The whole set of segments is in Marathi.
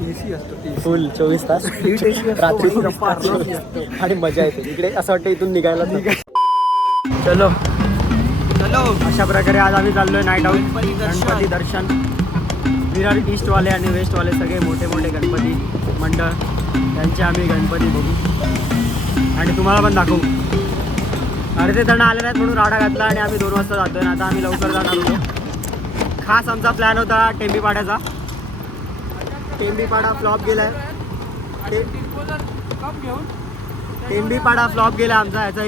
एसी असतो फुल 24 तास रात्री 24 तास आणि मजा येते इकडे. असं वाटतं इथून निघायला. चलो चलो, अशा प्रकारे आज आम्ही चाललोय नाईट आउट. गणपती दर्शन. विरार ईस्टवाले आणि वेस्टवाले सगळे मोठे मोठे गणपती मंडळ त्यांचे आम्ही गणपती बघू आणि तुम्हाला पण दाखवू. अर्धे जण आले नाहीत म्हणून राडा घातला आणि आम्ही 2 वाजता जातोय. आता आम्ही लवकर जाणार होतो. खास आमचा प्लॅन होता टेंबीपाड्याचा. टेंबीपाडा फ्लॉप गेलाय. टेंबीपाडा फ्लॉप गेला आमचा. याचा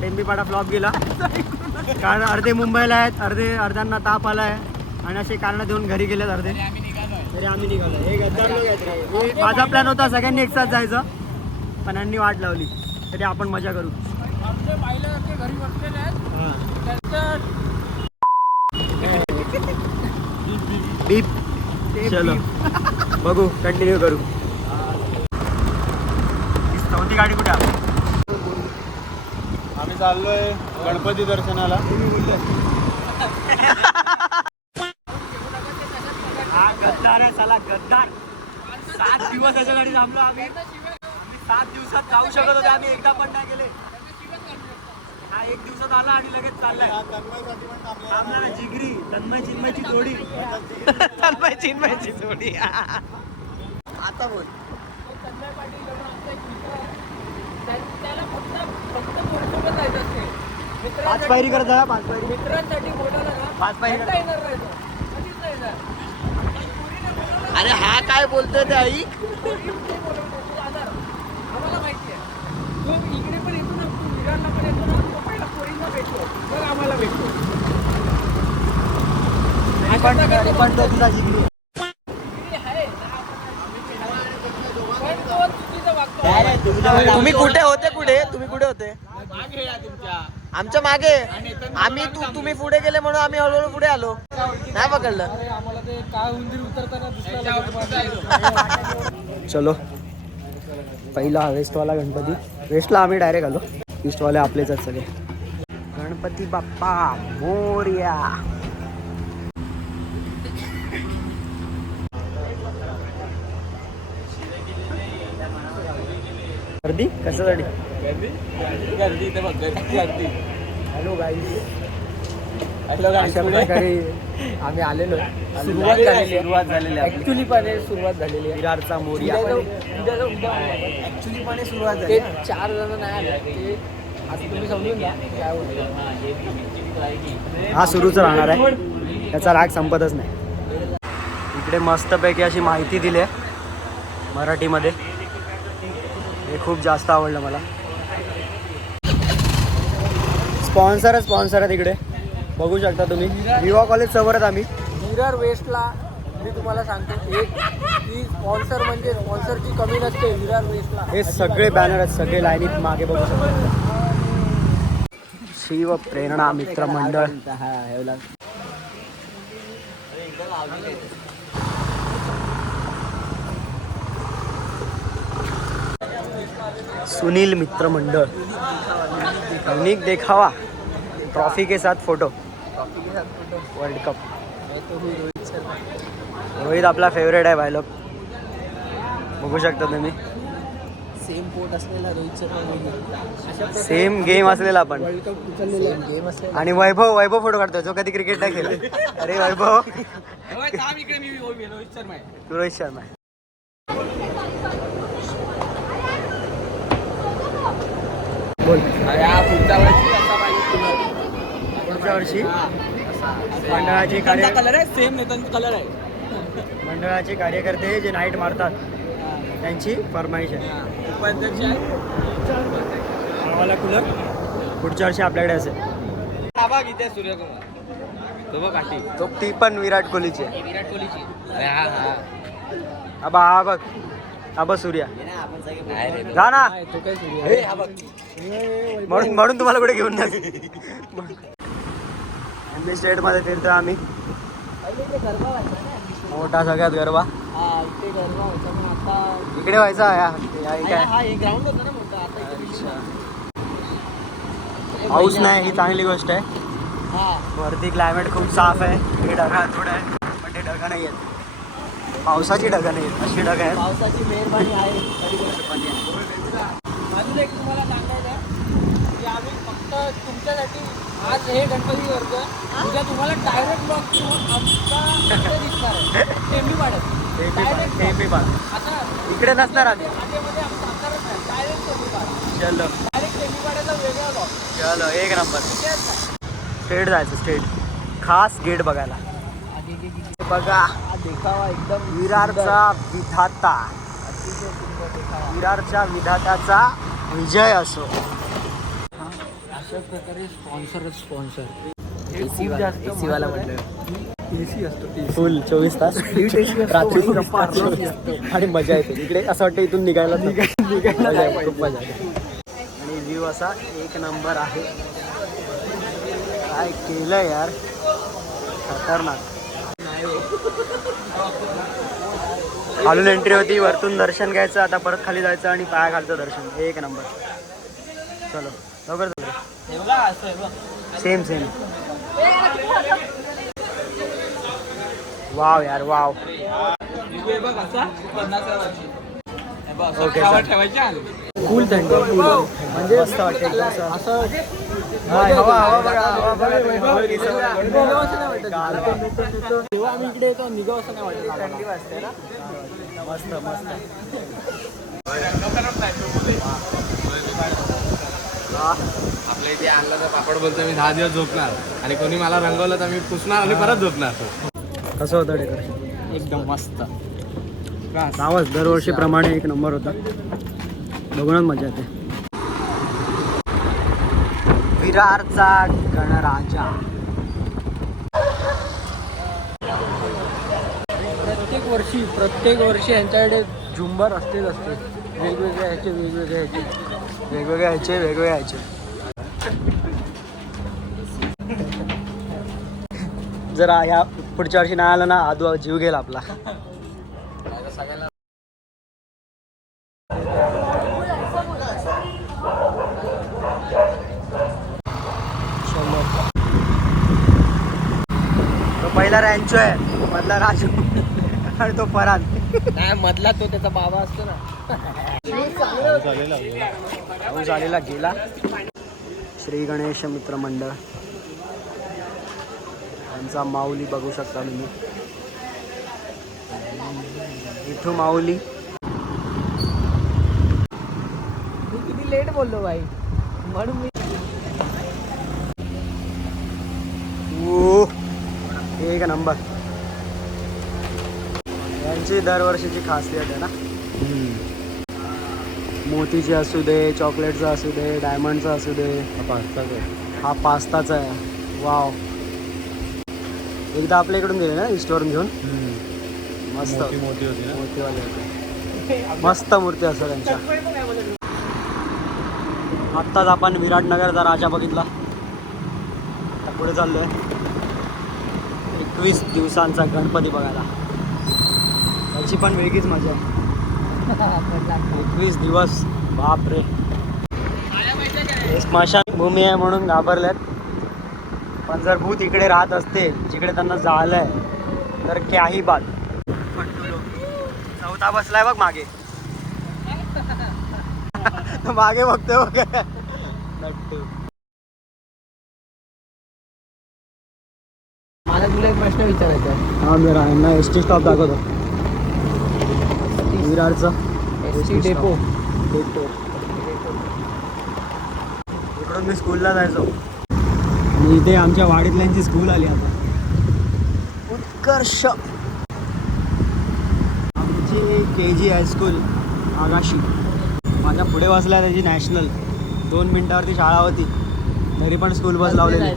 टेंबीपाडा फ्लॉप गेला कारण अर्धे मुंबईला आहेत, अर्ध्यांना ताप आला आहे आणि असे कारणं देऊन घरी गेलेत अर्धे. तरी आम्ही निघालो. हे गद्दार लोक आहेत. माझा प्लॅन होता सगळ्यांनी एकसाथ जायचं पण यांनी वाट लावली. तरी आपण मजा करू. बीप. चलो बघू, कंटिन्यू करू. चौथी गाडी कुठे? आम्ही चाललोय गणपती दर्शनाला. हा गद्दार आहे चला, गद्दार. 7 दिवस याच्या गाडी थांबलो आम्ही. 7 दिवसात जाऊ शकत होते आम्ही, एकदा पण नाही गेले. हा 1 दिवसात आला आणि लगेच चाललाय. थांबला जिगरी तन्मय चिन्मयची जोडी. तन्मय चिन्मयची जोडी. आता बोल. पाच पायरी करत जा. 5 पायरी मित्रांसाठी. 5 पायरी. अरे हा काय बोलतोय ते आई. आम्हाला माहिती आहे तो इकडे पण येतो ना, तू विरारला पण येतो ना, तो पहिला पोरींना भेटतो मग आम्हाला भेटतो. पण तो तुझा जिगरी आहे. तुम्ही कुठे होते? तुम्ही कुठे होते? आमच्या मागे. आम्ही तुम्ही पुढे गेले म्हणून आम्ही हळूहळू पुढे आलो. नाही पकडलं. आम्हाला ते काय उंदीर उतरताना दिसला. चलो, पहिला वेस्टवाला गणपती. वेस्टला आम्ही डायरेक्ट आलो. ईस्टवाले आपलेच आहेत सगळे. गणपती बाप्पा मोरया. गर्दी कशासाठी? गर्दी इथे बघ, गर्दी. हॅलो गाईस. अशा प्रकारे आम्ही आलेलो. सुरुवात झालेली ऍक्च्युली पण सुरुवात झालेली आहे. विरारचा मोरया ऍक्च्युली पण सुरुवात झाली. 4 जण नाही आले ते असं तुम्ही समजून घ्या काय होतं. हा सुरूच राहणार आहे, त्याचा राग संपतच नाही. इकडे मस्तपैकी अशी माहिती दिली आहे मराठीमध्ये. हे खूप जास्त आवडलं मला. स्पॉन्सर आहेत इकडे बघू शकता तुम्ही. विवा कॉलेज समोर आहेत आम्ही. विरार वेस्टला मी तुम्हाला सांगतो एक की स्पॉन्सर म्हणजे स्पॉन्सरची कमी नसते विरार वेस्टला. हे सगळे बॅनर आहेत, सगळे लाईनीत मागे बघू शकता. शिव प्रेरणा मित्र मंडळ. सुनील मित्र मंडळ. यूनिक देखावा. ट्रॉफी के साथ फोटो. World cup. रोहित आपला फेवरेट आहे भाई लोक. बघू शकता तुम्ही. सेम पोट असलेला रोहित शर्मा. सेम गेम असलेला आपण. वर्ल्ड कप उचललेला गेम असलेला. आणि वैभव फोटो काढतोय जो कधी क्रिकेट नाही खेळला. अरे वैभव. रोहित शर्मा आहे. तू रोहित शर्मा आहे. बोल. पुढच्या वर्षी मंडळाचे कलर आहे सेम नेतांचा कलर आहे. मंडळाचे कार्यकर्ते जे नाईट मारतात त्यांची फरमाईश आहे. उपाध्यक्ष आहे. आम्हाला कूलर पुढच्या वर्षी आपल्याकडे असेल. इथे सूर्यकुमार तो बघ काठी. तो ती पण विराट कोहलीची आहे. विराट कोहलीची. हा बघ. हा सूर्या. जा ना. तो काय सूर्य म्हणून तुम्हाला कुठे घेऊन जा. एमबी स्टेटमध्ये फिरतोय आम्ही. मोठा सगळ्यात गरबा. इथे गरबा होता पण आता इकडे व्हायचा हे ग्राउंड होतं ना मोठं. आता पाऊस नाही ही चांगली गोष्ट आहे. हा वरती क्लायमेट खूप साफ आहे. हे ढगाळ थोडं आहे पण ते ढगा नाही आहेत. पावसाची ढगा नाही अशी ढगा आहेत. पावसाची मेहरबानी आहे. अजून एक तुम्हाला सांगायचं आहे की आम्ही फक्त तुमच्यासाठी आज हे गणपती वर्ग उद्या तुम्हाला डायरेक्ट ब्लॉग आमचा इकडे दिसणार आहे टेंबीपाड्यात. आता इकडे नसणार आधी. आधीमध्ये आमचा आकारच नाही, डायरेक्ट टेंबीपाडा. चलो डायरेक्ट टेंबीपाड्याचा वेगळा ब्लॉग. चलो एक नंबर. विषयच नाही. स्ट्रेट जायचं स्ट्रेट. खास गेट बघायला. बघा हा देखावा एकदम विरारचा विधाता. अतिशय सुंदर देखावा. विरारच्या विधात्याचा विजय असो. अशा प्रकारे स्पॉन्सर AC वाला म्हटलं. एसी असतो. फुल 24 तास रात्री आणि मजा येते इकडे. असं वाटतं इथून निघायला खूप मजा येते. आणि व्ह्यू असा एक नंबर आहे. काय केलं यार, खतरनाक. खालून एंट्री होती, वरतून दर्शन घ्यायचं. आता परत खाली जायचं आणि पाया खालचं दर्शन. एक नंबर. चलो लवकर सेम वाव यार वाव. ओके कूल थंडी म्हणजे मस्त वाटते एकदम. असं हवा बघा. जेव्हा आम्ही इकडे येतो निघाव असं नाही वाटत. थंडी वाजते ना. मस्त आपल्या इथे आणलं तर पापड बोलतो मी 10 दिवस झोपणार आणि कोणी मला रंगवलं तर मी पुसणार आणि परत झोपणार. कसं होतं डेकोरेशन? एकदम मस्त. गावच दरवर्षीप्रमाणे एक नंबर होता. बघूनच मजा येते. विरारचा गणराजा. प्रत्येक वर्षी यांच्याकडे झुंबर असते. वेगवेगळ्या ह्याचे. जरा ह्या पुढच्या वर्षी नाही आलं ना आदू जीव गेला आपला. तो पहिला रँचो आहे, मधला राजू आणि तो परान. नाही मधला तो त्याचा बाबा असतो ना. पाऊस आलेला गेला. श्री गणेश मित्र मंडळ यांचा माऊली बघू शकता तुम्ही. विठू माऊली. मी किती लेट बोललो भाई म्हणून मी. एक नंबर. यांची दरवर्षीची खासियत आहे ना. मोतीची असू दे, चॉकलेटचा असू दे, डायमंडचा असू दे. हा पास्ताचा आहे. वाव. एकदा आपल्या इकडून गेले ना स्टोअरून घेऊन. मस्त मोठी होती ना. मोठीवाले होते. मस्त मूर्ती असतात त्यांच्या. आत्ताच आपण विराटनगरचा राजा बघितला. आता पुढे चाललोय 21 दिवसांचा गणपती बघायला. त्याची पण वेगळीच मजा आहे. 21 दिवस बापरे. स्मशानभूमी आहे म्हणून घाबरल्यात. पण जर भूत इकडे राहत असते जिकडे त्यांना झालंय तर काही बात. चौथा बसलाय बघ मागे. मागे बघतोय बघ नट्टू. मला तुला एक प्रश्न विचारायचा आहे. हा मी राहणार एस टी स्टॉप दाखवतो विरारचा. ST depot. इकडून मी स्कूलला जायचो आणि इथे आमच्या वाडीतल्यांची स्कूल आली आता. उत्कर्ष. आमची KG हायस्कूल आगाशी. माझ्या पुढे बसला त्याची नॅशनल. 2 मिनिटावरती शाळा होती तरी पण स्कूल बस लावलेली.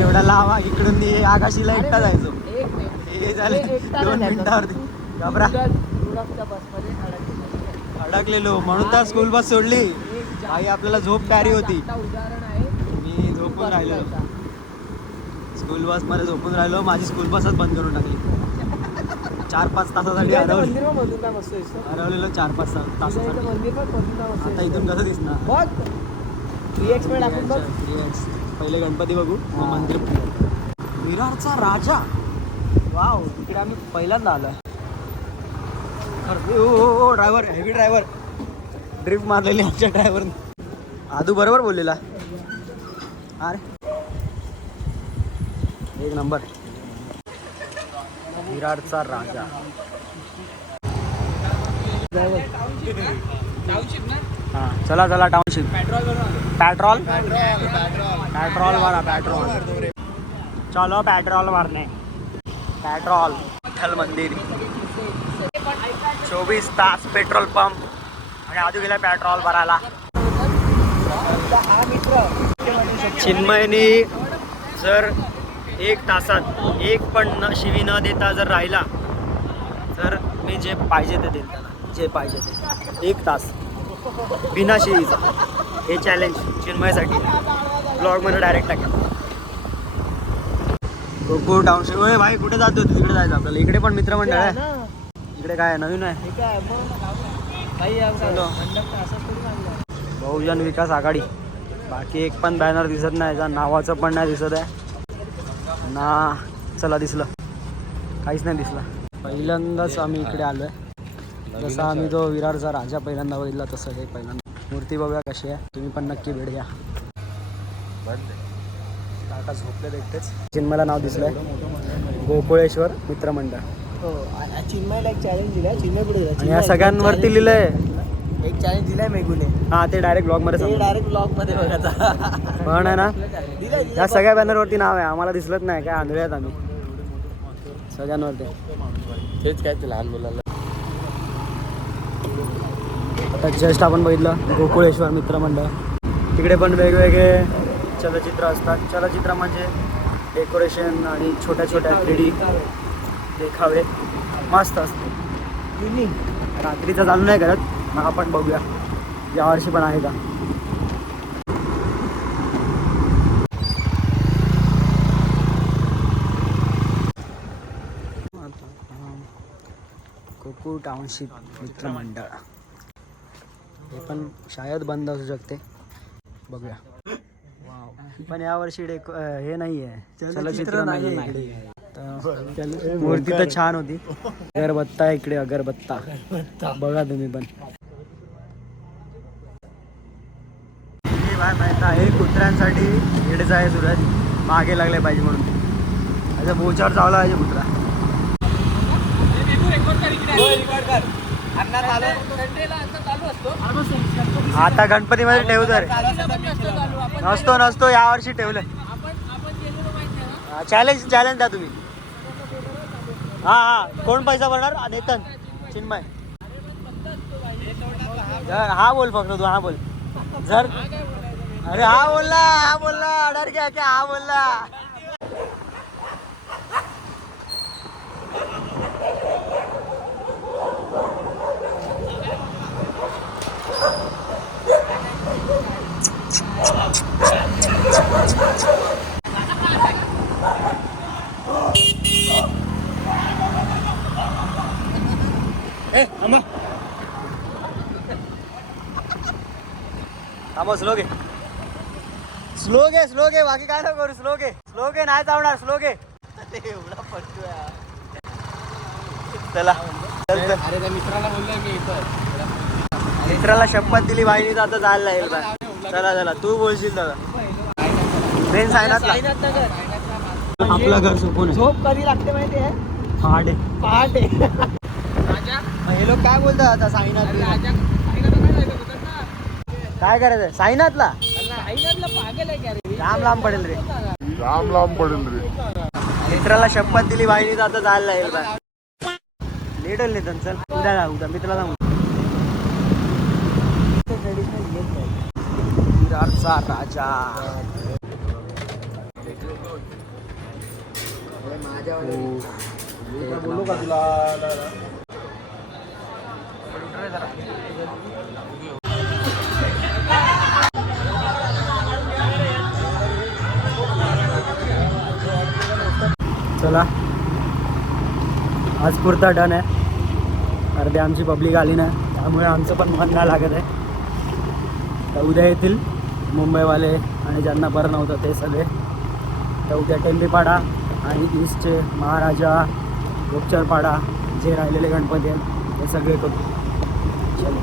एवढा लावा इकडून आकाशीला एकटा जायचो. हे झाले 2 मिनिटावरती घाबरा अडकलेलो म्हणून तर स्कूल बस सोडली. आई आपल्याला झोप प्यारी होती. उदाहरण आहे. मी झोपून राहिलेलो स्कूल बस मध्ये झोपून राहिलो. माझी स्कूल बसच बंद करून टाकली. 4-5 तासासाठी हरवलेलो. 4-5 तासासाठी. आता इथून कसं दिसणार. पहिले गणपती बघू मग मंदिर. विरारचा राजा. वाव, तिकडे आम्ही पहिल्यांदा आलोय. ओ ड्रायव्हर, हेवी ड्रायव्हर, ड्रिफ्ट मारलेली आमच्या ड्रायव्हरने. आदू बरोबर बोललेला. अरे एक नंबर. विरारचा राजा. टाउनशिप ना. हां चला चला टाउनशिप. पेट्रोल बनवा. पेट्रोल पेट्रोल भरा पेट्रोल. चलो पेट्रोल भरणे. पेट्रोल. विठ्ठल मंदिर. 24 तास पेट्रोल पंप. आणि आजू गेला पेट्रोल भरायला. हा मित्र चिन्मयनी जर 1 तासात एक पण शिवी न देता जर राहिला तर मी जे पाहिजे ते देईल त्याला. जे पाहिजे ते 1 तास बिना शिवीचा. हे चॅलेंज चिन्मयसाठी ब्लॉगमध्ये डायरेक्ट टाकेल. गोकुळ टाउनशिप. होय भाई कुठे जातो तिकडे जायचं आपल्याला. इकडे पण मित्रमंडळ आहे. इकडे काय नवीन आहे. बहुजन विकास आघाडी. बाकी एक पण बॅनर दिसत नाही. याच्या नावाचं पण नाही दिसत आहे ना. चला दिसलं काहीच नाही दिसलं. पहिल्यांदाच आम्ही इकडे आलोय. जसा आम्ही तो विरारचा राजा पहिल्यांदा बघितला तसं हे पहिल्यांदा. मूर्ती बघूया कशी आहे. तुम्ही पण नक्की भेट घ्या. काका झोपले एकटेच. चिन्मयला नाव दिसलंय गोकुळेश्वर मित्रमंडळ. हो. चिन्मयला एक चॅलेंज दिलाय. चिन्मय पुढे आणि या सगळ्यांवरती लिहिलंय. एक चॅलेंज दिलाय मेघूने. हा ते डायरेक्ट ब्लॉग मध्ये सांगू. डायरेक्ट ब्लॉग मध्ये बघायचा पण आहे ना या सगळ्या बॅनरवरती नाव आहे. आम्हाला दिसलंच नाही. काय आंधळे आहेत आम्ही सगळ्यांवरती. तेच काय ते लहान मुलाला. आता जस्ट आपण बघितलं गोकुळेश्वर मित्रमंडळ. तिकडे पण वेगवेगळे चलचित्र असतात. चलचित्र म्हणजे डेकोरेशन आणि छोट्या छोट्या 3D देखावे मस्त असते. रात्रीचं चालू नाही करत. मग आपण बघूया यावर्षी पण आहे का. गोकुळ टाउनशिप मित्रमंडळ. हे पण शायद बंद असू शकते. बघूया. पण यावर्षी हे नाही आहे. चलचित्र नाही आहे इकडे. मूर्ती तर छान होती. अगरबत्ता इकडे. अगरबत्ता बघा तुम्ही पण. काय माहित आहे कुत्र्यांसाठी हेडचा आहे सूरज. मागे लागले पाहिजे म्हणून. अच्छा बोचावर चावला पाहिजे कुत्रा. आता गणपतीमध्ये ठेवतो रे. नसतो यावर्षी ठेवलं. चॅलेंज द्या तुम्ही. हा कोण पैसा भरणार. नेतन चिन्मय. हा बोल फक्त तू. हा बोल जर. अरे हा बोलला डर गया क्या. हा बोलला. थांबा. स्लो घे बाकी काय नको करू. स्लो घे नाही चावणार. स्लो घे. एवढा पडतोय. चला अरे त्या मित्राला बोललोय मी इथं. मित्राला शपथ दिली बाईने तर आता जायला लागेल बा. चला तू बोलशील दादा. ट्रेन सायनातला. आपलं घर सुकून आहे. झोप कधी लागते माहिती आहे. पहाटे. हे लोक काय बोलतात आता. साईनाथ काय करायचं. साईनाथला लांब पडेल रे. मित्राला शपथ दिली बाईने तर आता जायला लागेल बा. लेट होईल नाही. चल उद्या मित्राला सांगू. विरारचा राजा. बोलू का तुला. चला आज पुरता डन आहे. अर्धे आमची पब्लिक आली नाही त्यामुळे आमचं पण मन नाही लागत आहे. तर उद्या येतील मुंबईवाले आणि ज्यांना बरं नव्हतं ते सगळे. तर उद्या टेंबीपाडा आणि ईस्टचे महाराजा गोपचारपाडा जे राहिलेले गणपती आहेत ते सगळे करू. चलो